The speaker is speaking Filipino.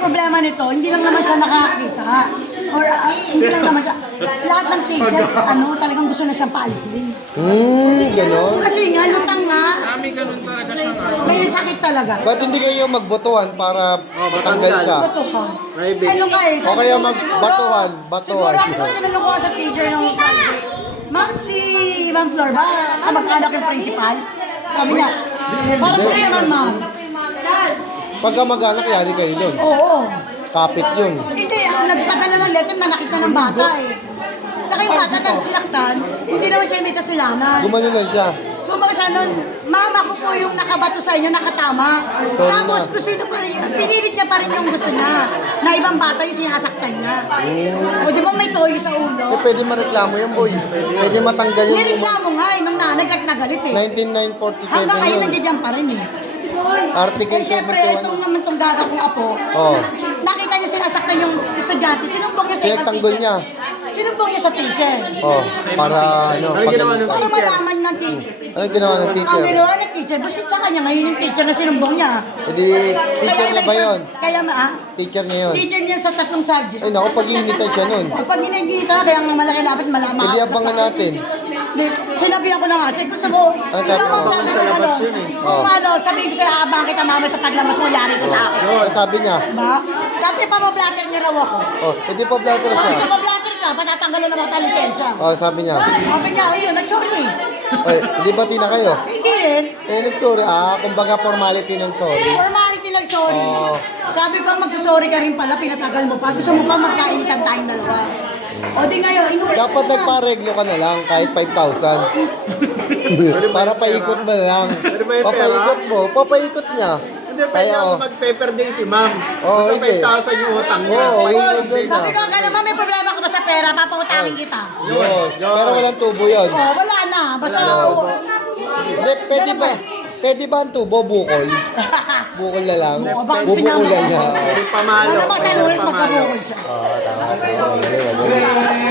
problema nito, hindi lang naman siya nakakita. Or hindi lang naman siya. Lahat ng teacher, talagang gusto na siyang paalisin. Gano'n. Kasi nga, lutang nga. Kami ganun talaga siya nga. May sakit talaga. Ba't hindi kayo magbotohan para matanggal siya? Bato ka. Ano ka eh. O kaya magbatuhan, batuhan. Siguro ako tinanong ko sa teacher ng Ma'am, si Ma'am Flor ba? Kamag-anak yung principal? Sabi niya, para po kayo ma'am. Pagka mag-anak, yari kayo doon. Oo. Kapit yun. Hindi, nagpadala ng letter na nakita ng bata eh. Tsaka yung bata na sinaktan, hindi naman siya may kasalanan. Gumano lang siya. Kumbaga siya nun, ma'am ako po yung nakabato sa inyo, nakatama. Sorry Tapos na. gusto niya pa rin, pinilit niya pa rin yung gusto niya, na ibang bata yung sinasaktan niya. O di ba may toyo sa ulo? Pwede mareklamo yan, boy. Pwede matanggal yung Nireklamo nga eh, nung nanay nagalit eh. 19947 Hanggang ngayon yun. nandiyan pa rin eh. Article Eh syempre, 71. itong naman tong gaga kong apo, Oo. nakita niya sinasaktan yung estudyante, sinumbong niya sa ibang Pinagtanggol teacher. niya. Sinumbong niya sa teacher. Oh, para pagaling Para ka. malaman ng teacher. Ano ginawa ng Ang teacher? ginawa ng teacher, busit sa kanya ngayon yung teacher na sinumbong niya. Hindi, teacher niya ba yun? Kaya Teacher niya yun. teacher niya sa tatlong subject. Ay, naku, pag-iinitan siya nun. O pag ginagita, kaya nga malaki lapit malaman. Pwede abangan natin. Sinabihan ko na nga, kasi gusto mo, Ano ikaw sabi ang mo? sabi ko Oh. sabihin ko sa'yo, abang kita mama sa paglabas mo, yari ko sa akin. Ano sabi niya? Diba? Sabi pa blatter niya raw ako. Oh, pwede pa blatter Sabi siya. ka blatter ka, patatanggalan naman kita lisensya. Oh, sabi niya. Sabi niya, yun, nag-sorry. Ay, hindi ba tina kayo? Hindi rin. Nag-sorry. Kumbaga formality ng sorry. Formality lang, sorry. Oo. Sabi ko, magsusorry ka rin pala, pinatagal mo pa. Gusto mo pa magkainitan tayong dalawa. O di ngayon, inuwi Dapat nagpareglo ka na lang kahit 5,000. Para paikot mo na lang. Papaikot mo. Papaikot niya. Hindi, pwede ako mag-paper din si ma'am. Oo, Basta hindi. 5,000 yung utang niya. Oo, yun yung Sabi ganda. ko, kaya naman may problema ka ba sa pera, papautangin kita. Yun. Pero walang tubo yun. Oh, wala na. Basta, Hindi, pwede ba? Pwede ba ang tubo? Bukol? Bukol na lang. Oo, baka Bubukulan sinama na. Pwede pamalo. ano ba sa Luis, magkabukol siya. Oo, tama. Oo, galing, galing.